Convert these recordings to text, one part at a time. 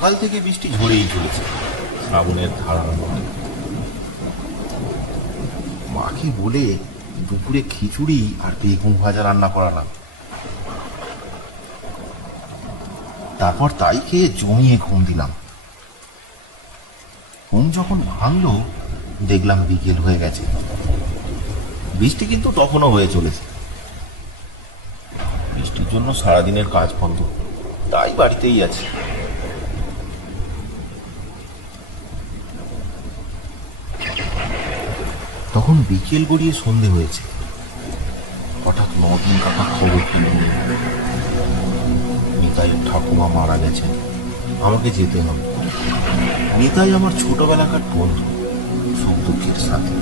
সকাল থেকে বৃষ্টি ঝরেই চলেছে শ্রাবণের ধারার মতো। মাকে বলে দুপুরে খিচুড়ি আর বেগুন ভাজা রান্না করা না, তারপর তাই খেয়ে জমিয়ে ঘুম দিলাম। ঘুম যখন ভাঙলো দেখলাম বিকেল হয়ে গেছে, বৃষ্টি কিন্তু তখনও হয়ে চলেছে। বৃষ্টির জন্য সারাদিনের কাজ বন্ধ, তাই বাড়িতেই আছি। তখন বিকেল গড়িয়ে সন্ধে হয়েছে, হঠাৎ নদিন কাকা খবর পেল নিতাই ঠাকুমা মারা গেছেন, আমাকে যেতে হবে। নিতাই আমার ছোটবেলাকার বন্ধু, সুখ দুঃখের সাথে,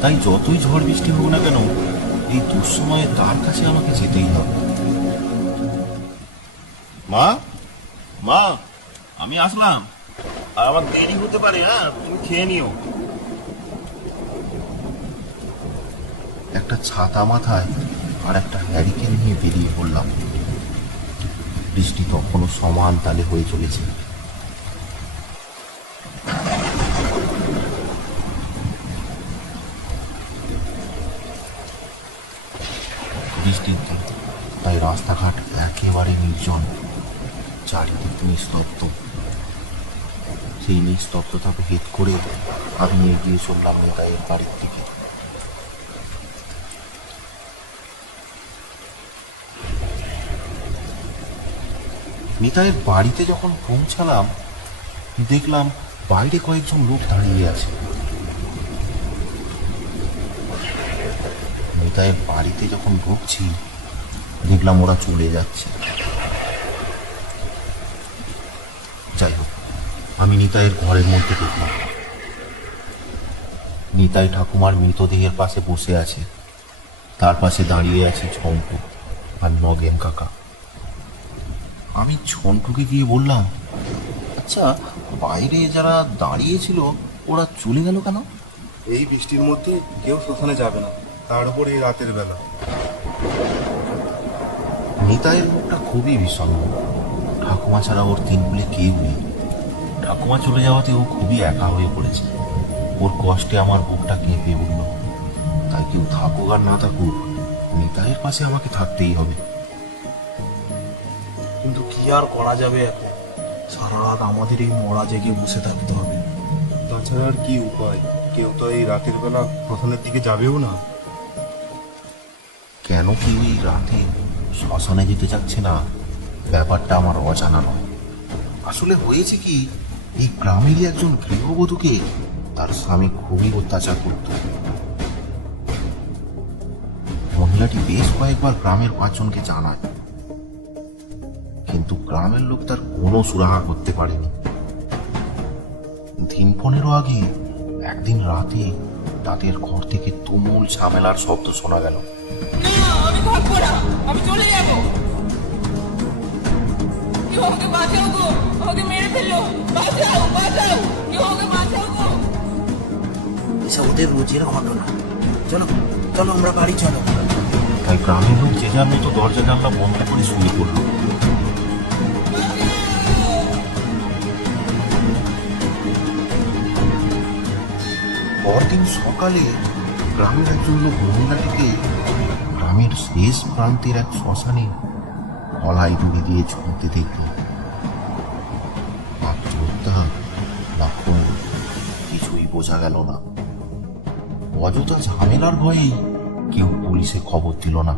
তাই যতই ঝড় বৃষ্টি হোক না কেন এই দুঃসময়ে তার কাছে আমাকে যেতেই হবে। মা, মা, আমি আসলাম, আর আমার দেরি হতে পারে, হ্যাঁ তুমি খেয়ে নিও। একটা ছাতা মাথায় আর একটা হ্যারিকেন নিয়ে বেরিয়ে পড়লাম। বৃষ্টি তখনও সমান তালে হয়ে চলেছে। বৃষ্টির দিন, তাই রাস্তাঘাট একেবারে নির্জন, চারিদিক নিস্তব্ধ। সেই নিস্তব্ধতাকে ভেদ করে আমি এগিয়ে চললাম নিতাইয়ের বাড়ির দিকে। নিতাইয়ের বাড়িতে যখন পৌঁছালাম দেখলাম বাইরে কয়েকজন লোক দাঁড়িয়ে আছে। নিতাইয়ের বাড়িতে যখন ঢুকছি দেখলাম ওরা চলে যাচ্ছে। যাই হোক, আমি নিতাইয়ের ঘরের মধ্যে দেখলাম নিতাই ঠাকুমার মৃতদেহের পাশে বসে আছে, তার পাশে দাঁড়িয়ে আছে ঝন্টু আর নগেন কাকা। আমি ঝন্টুকে গিয়ে বললাম, আচ্ছা বাইরে যারা দাঁড়িয়েছিল ওরা চলে গেল কেন? এই বৃষ্টির মধ্যে কেউ শ্মশানে যাবে না, তার উপর এই রাতের বেলা। নিতাইয়ের মুখটা খুবই বিষণ্ণ, ঠাকুমা ছাড়া ওর তিন কুলে কেউ নেই। ঠাকুমা চলে যাওয়াতে ও খুবই একা হয়ে পড়েছে। ওর কষ্টে আমার বুকটা কেঁপে উঠল। তাই কেউ থাকুক আর না থাকুক, নিতাইয়ের পাশে আমাকে থাকতেই হবে। কিন্তু কি আর করা যাবে, এখন সারা রাত আমাদের এই মরা জেগে বসে থাকতে হবে। তাছাড়া আর কি উপায়? কেউ তো এই রাতের বেলা শ্মশানের দিকে যাবেও না। কেন কেউ এই রাতে শ্মশানে যেতে চাচ্ছে না ব্যাপারটা আমার অজানা নয়। আসলে হয়েছে কি, এই গ্রামেরই একজন গৃহবধূকে তার স্বামী খুবই অত্যাচার করত। মহিলাটি বেশ কয়েকবার গ্রামের 5 জনকে জানায়, কিন্তু গ্রামের লোক তার কোনো সুরাহা করতে পারেনি। দিন 15 আগে একদিন রাতে তাদের ঘর থেকে তুমুল ঝামেলার শব্দ শোনা গেল। আমি থাকবো না, আমি চলে যাবো। কেউ আমাকে বাঁচাও গো, আমাকে মেরে ফেললো, বাঁচাও বাঁচাও, কেউ আমাকে বাঁচাও গো। এসব ওদের রোজের ঘটনা। চলো চলো আমরা বাড়ি চলো। তাই গ্রামের লোক যে যার মতো দরজা জানলা বন্ধ করে শুয়ে পড়ল। পরদিন সকালে গ্রামের একজন লোক মহিলাটিকে গ্রামের শেষ প্রান্তের এক শ্মশানে গলায় দড়ি দিয়ে ঝুলতে দেখল। আত্মহত্যা না খুন কিছুই বোঝা গেল না। অযথা ঝামেলার ভয়েই কেউ পুলিশে খবর দিল না।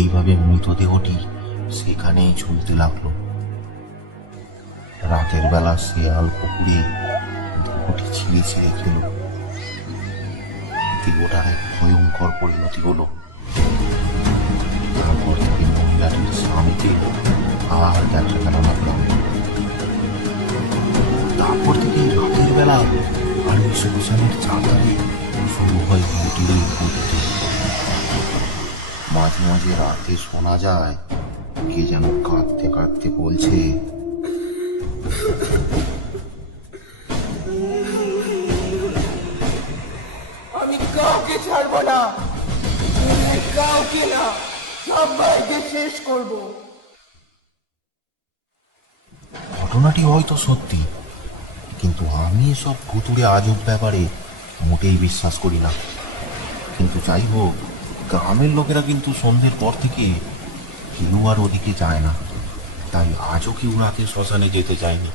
এইভাবে মৃতদেহটি সেখানেই ঝুলতে লাগলো। রাতের বেলা শেয়াল কুকুরে দেহটি ছিঁড়ে ছিঁড়ে খেল। দেহটার এক ভয়ঙ্কর পরিণতি হলো। তারপর থেকে মহিলাটির স্বামীকে আর দেখা গেল না গ্রামে। তারপর থেকে রাতের বেলা আর ওই শ্মশানের চারধারে শুরু হয় ভুতুড়ে ঘুরতে। মাঝে মাঝে রাতে শোনা যায় কে যেন কাঁদতে কাঁদতে বলছে, আমি কাউকে ছাড়বো না, কাউকে না, সবাইকে শেষ করবো। ঘটনাটি হয়তো সত্যি, কিন্তু আমি এসব ভুতুড়ে আজব ব্যাপারে মোটেই বিশ্বাস করি না। কিন্তু যাই হোক, গ্রামের লোকেরা কিন্তু সন্ধ্যের পর থেকে কেউ আর ওদিকে যায় না, তাই আজও কেউ রাতে শ্মশানে যেতে চায়নি।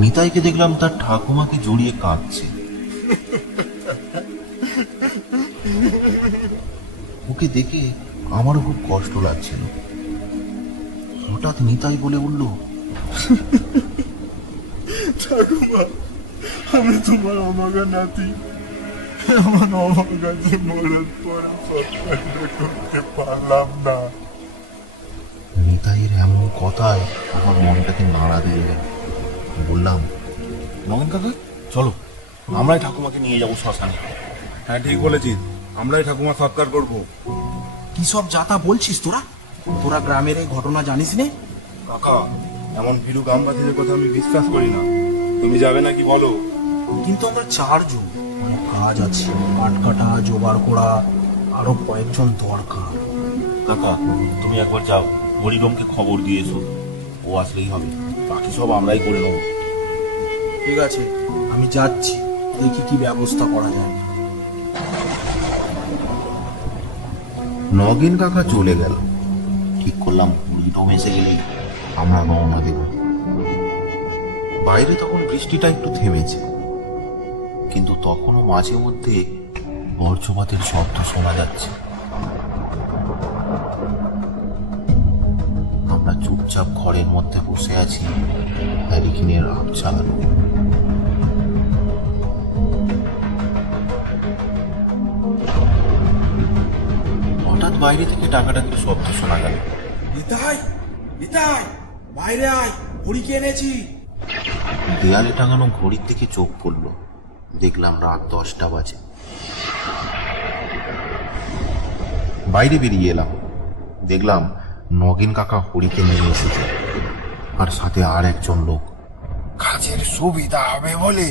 নিতাইকে দেখলাম তার ঠাকুমাকে জড়িয়ে কাঁদছে। ওকে দেখে আমারও খুব কষ্ট লাগছিল। হঠাৎ নিতাই বলে উঠল, ঠাকুমা, আমি তোমার অমাগা নাতি। আমার অমাগাছে মরার পর সৎকাণ্ড করতে পারলাম না। নিতাইয়ের এমন কথায় আমার মনটাকে নাড়া দিয়ে গেল। বললাম, নগেন কাকা, চলো আমরাই ঠাকুমাকে নিয়ে যাবো শ্মশানে। হ্যাঁ, ঠিক বলেছিস, আমরাই ঠাকুমা সৎকার করবো। কি সব যাতা বলছিস তোরা? তোরা গ্রামের এই ঘটনা জানিস নে? কাকা, এমন ভীরু গ্রামবাসীদের কথা আমি বিশ্বাস করি না। তুমি যাবে নাকি বলো? কিন্তু আমরা চারজন, অনেক কাজ আছে, কাঠ কাটা, জোগাড় করা, আরো কয়েকজন দরকার। কাকা, তুমি একবার যাও, হরিরমকে খবর দিয়ে এসো। ও আসলেই হবে, বাকি সব আমরাই করে নেবো। ঠিক আছে, আমি যাচ্ছি, দেখি কি ব্যবস্থা করা যায়। নগেন কাকা চলে গেল। ঠিক করলাম হরিরম এসে গেলে আমরা রওনা দেব। বাইরে তখন বৃষ্টিটা একটু থেমেছে, কিন্তু তখনও মাঝে মধ্যে বজ্রপাতের শব্দ শোনা যাচ্ছে। আমরা চুপচাপ ঘরের মধ্যে বসে আছি, হ্যারিকেনের আবছা আলো। হঠাৎ বাইরে থেকে ডাকাডাকির শব্দ শোনা গেল। নিতাই, নিতাই, বাইরে আয়, হরিকে এনেছি। দেয়ালে টাঙানো ঘড়ির দিকে চোখ পড়ল, দেখলাম রাত 10টা বাজে। বাইরে বেরিয়ে এলাম, দেখলাম নগেন কাকা হরিকে নিয়ে এসেছে, আর সাথে আর একজন লোক। কাজের সুবিধা হবে বলে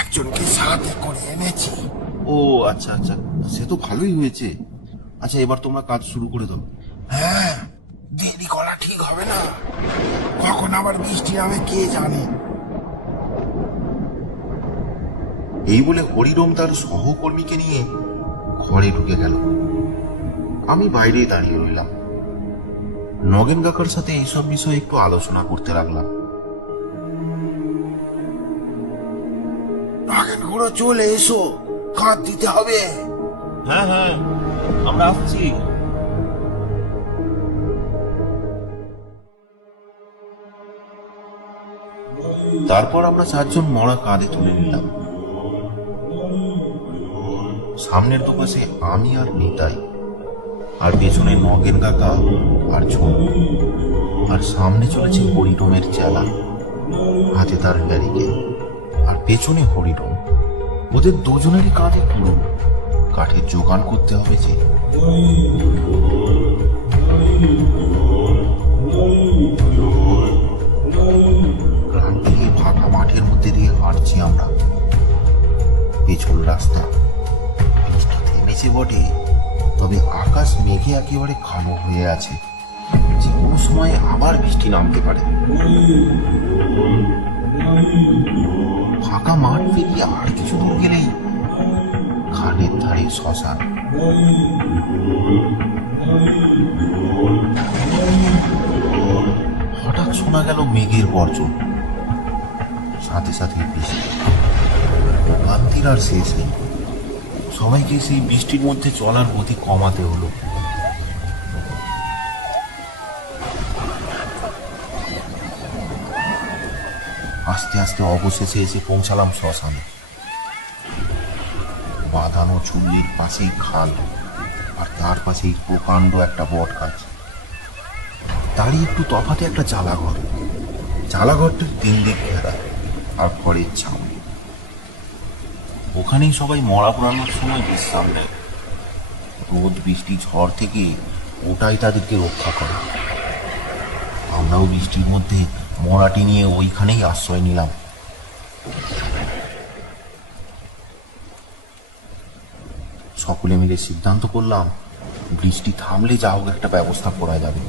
একজনকে সাথে করে এনেছি। ও আচ্ছা আচ্ছা, সে তো ভালোই হয়েছে। আচ্ছা, এবার তোমরা কাজ শুরু করে দাও। হ্যাঁ, দেরি করা ঠিক হবে না, কখন আবার বৃষ্টি নামে কে জানে। এই বলে হরিরম তার সহকর্মীকে নিয়ে ঘরে ঢুকে গেল। আমি বাইরেই দাঁড়িয়ে রইলাম। নগেন কাকার সাথে এইসব বিষয়ে একটু আলোচনা করতে লাগলাম। আগেন ঘোড়া চলে এসো, কাঁধ দিতে হবে। হ্যাঁ হ্যাঁ, আমরা আসছি। তারপর আমরা চারজন মরা কাঁধে তুলে নিলাম। সামনের দুপাশে আমি আর নিতাই, আর পেছনে নগেন কাকা আর ঝুমু, আর সামনে চলেছে হরিরমের চেলা, হাতে তার হ্যারিকেন, আর পেছনে হরিরম। ওদের দুজনেরই কাঁধে পুরো কাঠের জোগান করতে হবে যে। গ্রাম থেকে ফাঁকা মাঠের মধ্যে দিয়ে হাঁটছি আমরা। পেছন রাস্তা, বৃষ্টি থেমেছে বটে, তবে আকাশ মেঘে একেবারে কালো হয়ে আছে, যে কোনো সময় আবার বৃষ্টি নামতে পারে। ফাঁকা মাঠ পেরিয়ে আর কিছু দূর গেলেই খালের ধারে শ্মশান। হঠাৎ শোনা গেল মেঘের গর্জন, সাথে সাথে বৃষ্টি। ভোগান্তির আর শেষ নেই। সবাইকে সেই বৃষ্টির মধ্যে চলার গতি কমাতে হলো। আস্তে আস্তে অবশেষে এসে পৌঁছালাম শ্মশানে। বাঁধানো চুল্লির পাশেই খাল, আর তার পাশেই প্রকাণ্ড একটা বট গাছ। তারই একটু তফাতে একটা জ্বালাঘর। জ্বালাঘরটির 3 দিক ঘেরা, আর ঘরের ছাউনি। ওখানেই সবাই মরা পোড়ানোর সময় বিশ্রাম নেয়। রোদ বৃষ্টি ঝড় থেকে ওটাই তাদেরকে রক্ষা করে। আমরাও বৃষ্টির মধ্যে মরাটি নিয়ে ওইখানেই আশ্রয় নিলাম। সকলে মিলে সিদ্ধান্ত করলাম, বৃষ্টি থামলে যা হোক একটা ব্যবস্থা করা যাবে।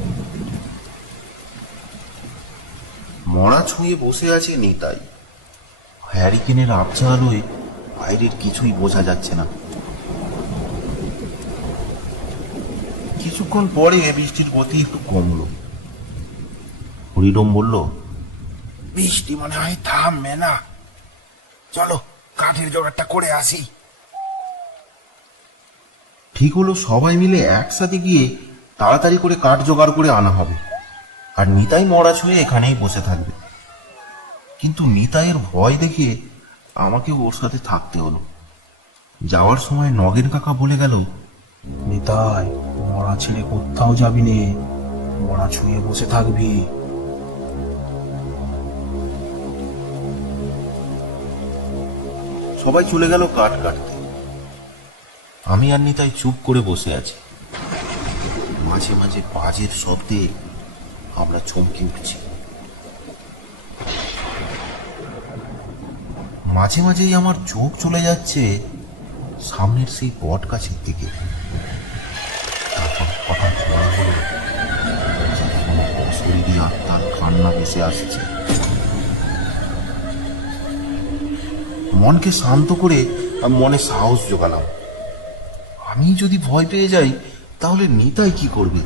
মরা ছুঁয়ে বসে আছে নিতাই। হ্যারিকেনের আবছা আলোয় বাইরের কিছুই বোঝা যাচ্ছে না। কিছুক্ষণ পরে বৃষ্টির গতি একটু কমলো। হরিডম বলল, বৃষ্টি মনে হয় থামবে না, চলো কাঠের জোগাড়টা করে আসি। ঠিক হলো সবাই মিলে একসাথে গিয়ে তাড়াতাড়ি করে কাঠ জোগাড় করে আনা হবে, আর নিতাই মরা ছুঁয়ে এখানেই বসে থাকবে। কিন্তু নিতাইয়ের ভয় দেখে আমাকে ওর সাথে থাকতে হলো। যাওয়ার সময় নগেন কাকা বলে গেল, নিতাই, মরা ছেড়ে কোথাও যাবি নে, মরা ছুঁয়ে বসে থাকবি। সবাই চলে গেল কাঠ কাটতে। আমি আর নিতাই চুপ করে বসে আছি। মাঝে মাঝে বাজের শব্দে আমরা চমকে উঠছি। মাঝে মাঝেই আমার চোখ চলে যাচ্ছে সামনের সেই বট গাছের দিকে। তারপর হঠাৎ মনে হলো শরীরে আত্মার কান্না ভেসে আসছে। মনকে শান্ত করে আমি মনে সাহস জোগালাম। আমি যদি ভয় পেয়ে যাই তাহলে নিতাই কি করবে?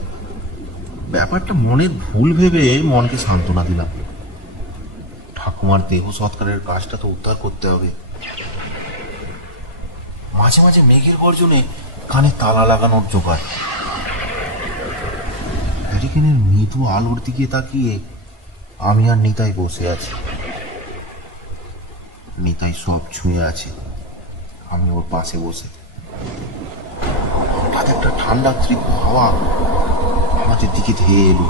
ব্যাপারটা মনের ভুল ভেবে মনকে সান্ত্বনা দিলাম। ঠাকুমার দেহ সৎকারের কাজটা তো উদ্ধার করতে হবে। মাঝে মাঝে মেঘের গর্জনে কানে তালা লাগানোর জোগাড়। হ্যারিকেনের মৃদু আলোর দিকে তাকিয়ে আমি আর নিতাই বসে আছি। নিতাই সব ছুঁয়ে আছে, আমি ওর পাশে বসে। হঠাৎ একটা ঠান্ডা তীব্র হাওয়া আমাদের দিকে ধেয়ে এলো।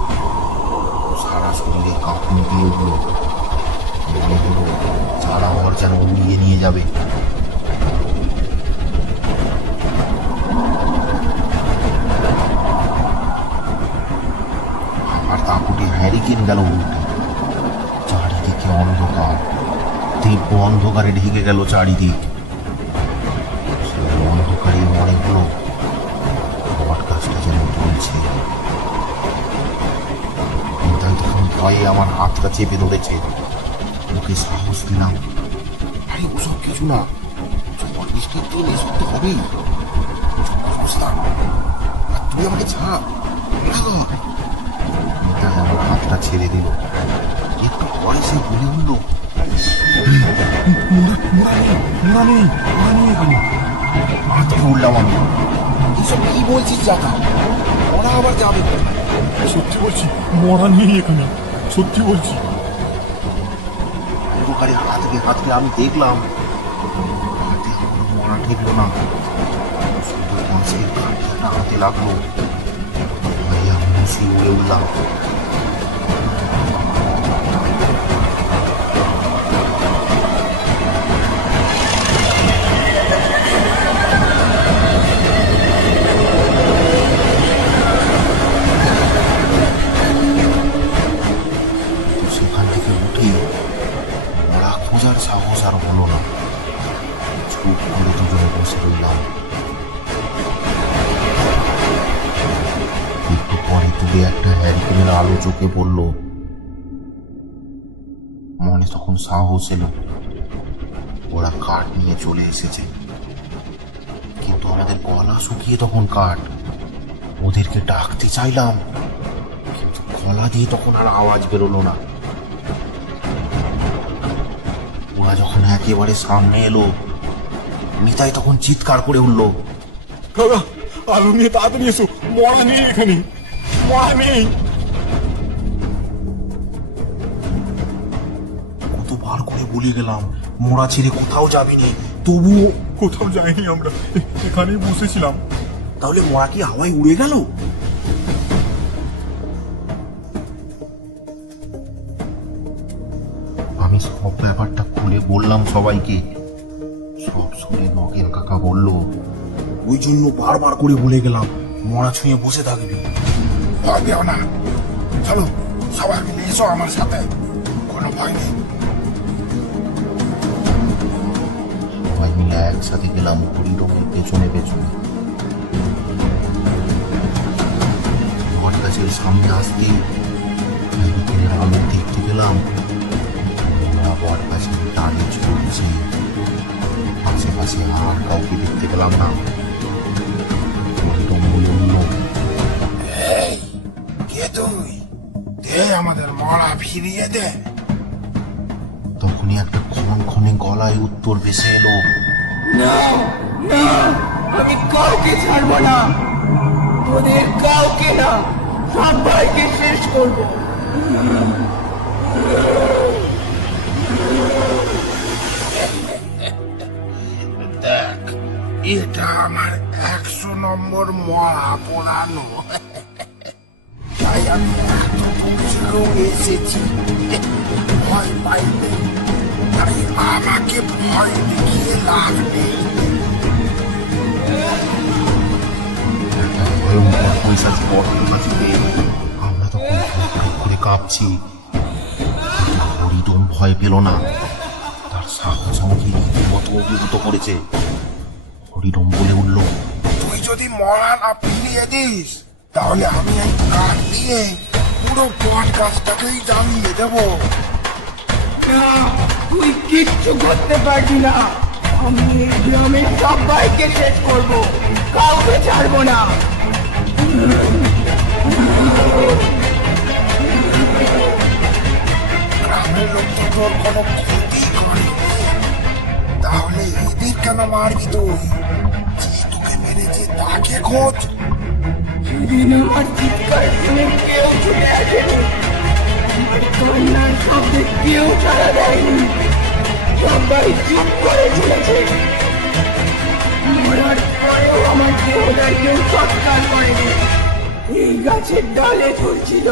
সারা শরীরে কাঁপুনি দিয়ে উঠলো। মনে হলো চারা ঘর যেন উড়িয়ে নিয়ে যাবে। আর তাকুটি হ্যারিকেন গেল উল্টে। চারিদিকে অন্ধকার, তীব্র অন্ধকারে ঢেকে গেল চারিদিক। সেই অন্ধকারে মনে হলো বট গাছটা যেন চলছে। নিতাই তখন ভয়ে আমার হাতটা চেপে ধরেছে। ওকে সাহস দিলাম, আরে ওসব কিছু না, ঝড় বৃষ্টির দিন এসব তো হবেই। বুঝলাম, আর তুই আমাকে ছাড়। নিতাই আমার হাতটা ছেড়ে দিল। একটু পরে সে বলে উঠল, আটকে উঠলাম আমি। এসব কি বলছিস জাকা? ওরা আবার যাবে। সত্যি বলছি, মরা নেই এখানে, সত্যি বলছি। অন্ধকারে হাতকে আমি দেখলাম হাতে কোনো মরা ঠেকলো না, শুধু বাঁশের কাঠটা হাতে লাগলো। ভাই আমি মুসি উড়ে উঠলাম। সেখান থেকে উঠে মরা খোঁজার সাহস আর হলো না। চুপ করে দুজনে বসে রইলাম। একটু পরে দূরে একটা হ্যারিকেনের আলো চোখে পড়ল। মনে তখন সাহস এলো, ওরা কাঠ নিয়ে চলে এসেছে। কিন্তু আমাদের গলা শুকিয়ে তখন কাঠ। ওদেরকে ডাকতে চাইলাম, কিন্তু গলা দিয়ে তখন আর আওয়াজ বেরোলো না। ওরা যখন একেবারে সামনে এলো, নিতাই তখন চিৎকার করে উঠল, দাদা, আলু নিয়ে তাড়াতাড়ি এসো, মরা নেই এখানে, মরা নেই। কতবার করে বলে গেলাম মরা ছেড়ে কোথাও যাবি নে, তবুও। কোথাও যাইনি আমরা, এখানেই বসেছিলাম। তাহলে মরা কি হাওয়ায় উড়ে গেল? আমি সব ব্যাপারটা খুলে বললাম সবাইকে। সব শুনে নগেন কাকা বলল, ওই জন্য বারবার করে বলে গেলাম মরা ছুঁয়ে বসে থাকবি। ভয় পেও না, চলো সবাই মিলে এসো আমার সাথে, কোনো ভয় নেই। সবাই মিলে একসাথে গেলাম হরিডমের পেছনে পেছনে। বট গাছের সামনে আসতেই হ্যারিকেনের আলো দেখতে পেলাম বট গাছের ডালে ঝুলছে। আশেপাশে আর কাউকে দেখতে পেলাম না। হরিডম বলে উঠল, এই কে তুই? দে আমাদের মরা ফিরিয়ে দে। তখনই একটা ক্ষণে গলায় উত্তর ভেসে এলো, না না, আমি কাউকে ছাড়বো না, তোদের কাউকে না, সবাইকে শেষ করবো। দেখ, এটা আমার 100 নম্বর মরা পোড়ানো, তাই আমি এত পরিশ্রম এসেছি। ভয় পাইনি, তাই আমাকে ভয় দেখিয়ে লাভ নেই। একটা ভয়ঙ্কর পৈশাচী বটের কাছে পেয়ে আমরা তখন ধপ করে কাঁপছি। কিন্তু হরিডম ভয় পেল না, তার সাহস আমাকে রীতিমতো অভিভূত করেছে। হরিডম বলে উঠল, তুই যদি মরা না ফিরিয়ে দিস, তাহলে আমি এই কাঠ দিয়ে পুরো বট গাছটাকেই জ্বালিয়ে দেবো। না, তুই কিচ্ছু করতে পারবি না, আমি এই গ্রামের সবাইকে শেষ করবো, কাউকে ছাড়বো না। গ্রামের লোক তো তোর কোনো ক্ষতি করেনি, তাহলে এদের কেন মারবি তুই? যে তোকে মেরেছে তাকে খোঁজ। সেদিন আমার চিৎকার শুনে কেউ ছুটে আসেনি, আমার কান্নার শব্দে কেউ সাড়া দেয়নি, সবাই চুপ করে চলেছে। মরার পরেও আমার দেহদার কেউ সৎকার করেনি। এই গাছের ডালে ঝুলছিল,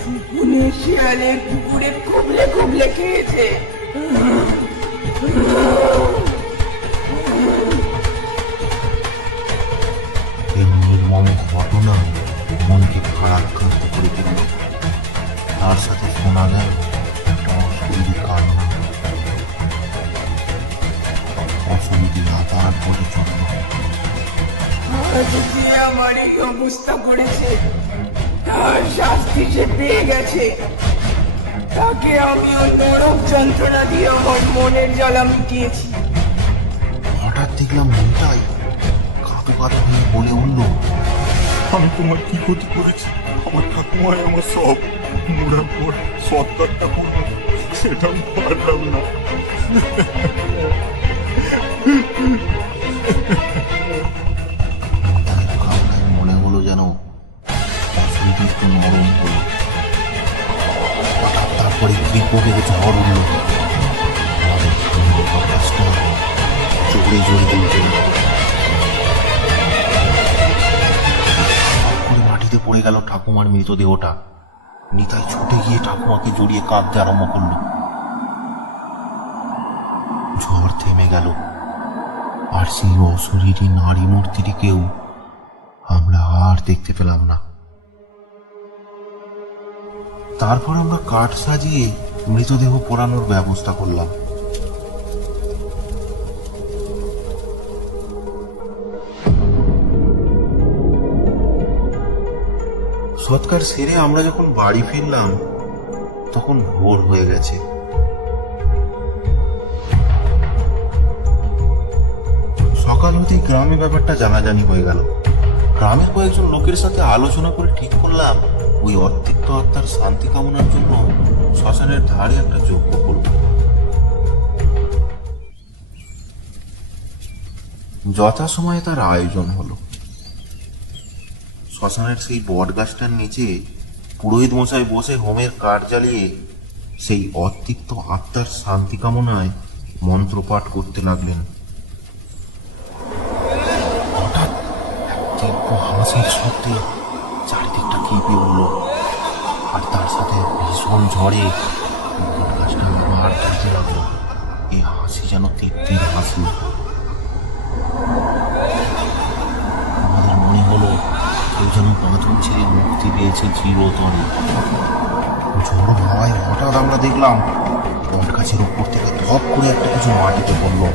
শুকুনে শিয়ালে পুকুরে খুবলে খুবলে খেয়েছে। এই নির্মম ঘটনা মনকে ভারাক্রান্ত করে দিল। তার সাথে শোনা গেল একটা অশরীরী কান্না, অশরীরী আতার পরে চলল। আজ যে আমার এই অবস্থা করেছে, তার শাস্তি সে পেয়ে গেছে। তাকে আমিও নরক যন্ত্রণা দিয়ে আমার মনের জ্বালা মিটিয়েছি। হঠাৎ দেখলাম মনটাই কাঁদো কাঁদো হয়ে বলে উঠল, আমি তোমার কি ক্ষতি করেছি? আমার ঠাকুমায় আমার সব মোড়ার পর সৎকারটা করবো, সেটা পারলাম না। তার কামড়ায় মনে হলো যেন অশরীরী একটু নরম হলো। হঠাৎ তারপরে বিপদে ঝড় উঠল। আমাদের সামনে বাতাসটা জোরে জোরে দুলতে লাগলো। করে মাটিতে পড়ে গেল ঠাকুমার মৃতদেহটা। নিতাই ছুটে গিয়ে ঠাকুমাকে জড়িয়ে কাঁদতে আরম্ভ করলো। ঝড় থেমে গেল, আর সেই অশরীরী নারী মূর্তিটিকেও আমরা আর দেখতে পেলাম না। তারপর আমরা কাঠ সাজিয়ে মৃতদেহ পোড়ানোর ব্যবস্থা করলাম। সৎকার সেরে আমরা যখন বাড়ি ফিরলাম তখন ভোর হয়ে গেছে। সকাল হতেই গ্রামে ব্যাপারটা জানাজানি হয়ে গেল। গ্রামের কয়েকজন লোকের সাথে আলোচনা করে ঠিক করলাম ওই অতিরিক্ত আত্মার শান্তি কামনার জন্য শ্মশানের ধারে একটা যজ্ঞ করব। যথাসময়ে তার আয়োজন হলো। শ্মশানের সেই বট গাছটার নিচে পুরোহিত মশাই বসে হোমের কাঠ জ্বালিয়ে সেই অতিরিক্ত আত্মার শান্তি কামনায় মন্ত্রপাঠ করতে লাগলেন। হঠাৎ তীব্র হাসির শব্দে চারদিকটা কেঁপে উঠল, আর তার সাথে ভীষণ ঝড়ে বট গাছটা আবার ধরতে লাগলো। এই হাসি যেন তৃপ্তির হাসি। আমাদের মনে হলো কেউ যেন বাঁধন ছেড়ে মুক্তি পেয়েছে চিরতরে। ঝড় হাওয়ায় হঠাৎ আমরা দেখলাম বট গাছের উপর থেকে ধপ করে একটা কিছু মাটিতে পড়লো।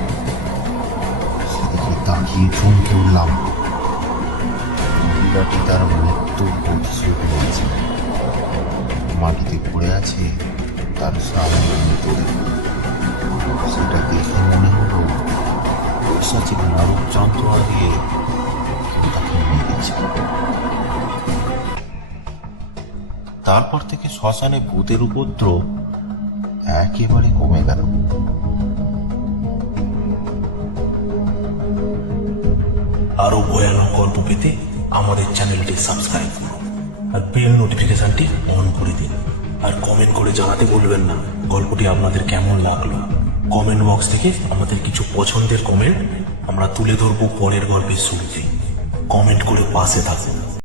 সেদিকে তাকিয়ে চমকে উঠলাম। মহিলাটি তার মৃত্যুর প্রতিশোধ নিয়েছে। মাটিতে পড়ে আছে তার স্বামীর মৃতদেহ। সেটা দেখে মনে হলো পৈশাচিক মারক যন্ত্রণা দিয়ে তাকে মেরেছে। তারপর থেকে শ্মশানে ভূতের উপদ্রব একেবারে কমে গেল। আরো ভয়ানক গল্প পেতে আমাদের চ্যানেলটি সাবস্ক্রাইব করুন আর বেল নোটিফিকেশনটি অন করে দিন। আর কমেন্ট করে জানাতে ভুলবেন না গল্পটি আপনাদের কেমন লাগলো। কমেন্ট বক্স থেকে আমাদের কিছু পছন্দের কমেন্ট আমরা তুলে ধরবো পরের গল্পের শুরুতে। কমেন্ট করে পাশে থাকুন।